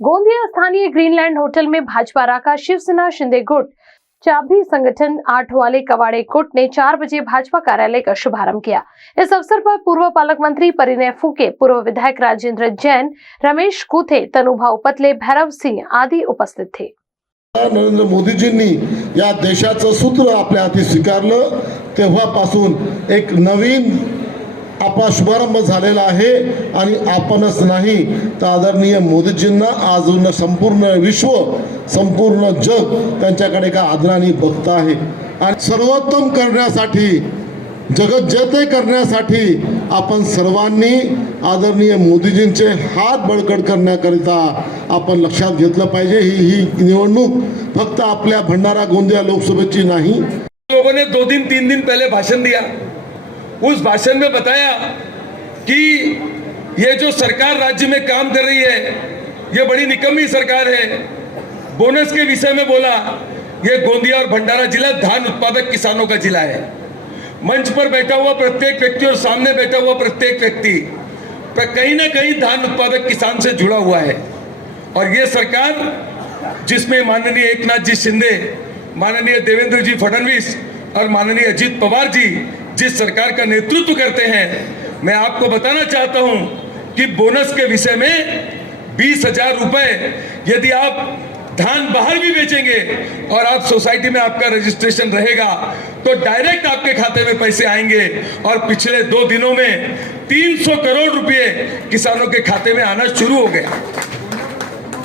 गोंदिया स्थानीय Greenland hotel में भाजपा राका शिवसेना शिंदे गुट चाबी संगठन 8 वाले कवाड़े गुट ने 4 बजे भाजपा कार्यालय का शुभारंभ किया। इस अवसर पर पूर्व पालक मंत्री परिणय फूके, पूर्व विधायक राजेंद्र जैन, रमेश कुथे, तनुभाऊ पतले, भैरव सिंह आदि उपस्थित थे। नरेंद्र मोदीजींनी या देशाचं सूत्र आपल्या हाती स्वीकारलं तेव्हापासून एक नवीन आपला शुभारंभ झालेला आहे आणि आपणच नाही तर आदरणीय मोदीजींना अजून संपूर्ण विश्व संपूर्ण जग त्यांच्याकडे का आदराने बघत आहे आणि सर्वोत्तम करण्यासाठी जगज्जेते करण्यासाठी आपण सर्वांनी आदरणीय मोदीजींचे हात बळकट करण्याकरिता आपण लक्षात घेतलं पाहिजे। ही निवडणूक फक्त आपल्या भंडारा गोंदिया लोकसभेची नहीं। लोगों ने 2 दिन 3 दिन पहले भाषण दिया, उस भाषण में बताया कि ये जो सरकार राज्य में काम कर रही है ये बड़ी निकम्मी सरकार है। बोनस के विषय में बोला, ये गोंदिया और भंडारा जिला धान उत्पादक किसानों का जिला है। मंच पर बैठा हुआ प्रत्येक व्यक्ति और सामने बैठा हुआ प्रत्येक व्यक्ति कहीं ना कहीं धान उत्पादक किसान से जुड़ा हुआ है। और ये सरकार जिसमें माननीय एकनाथ जी शिंदे, माननीय देवेंद्र जी फडणवीस और माननीय अजीत पवार जी जिस सरकार का नेतृत्व करते हैं, मैं आपको बताना चाहता हूं कि बोनस के विषय में 20,000 रुपए यदि आप धान बाहर भी बेचेंगे और आप सोसाइटी में आपका रजिस्ट्रेशन रहेगा तो डायरेक्ट आपके खाते में पैसे आएंगे। और पिछले 2 दिनों में 300 करोड़ रुपए किसानों के खाते में आना शुरू हो गया।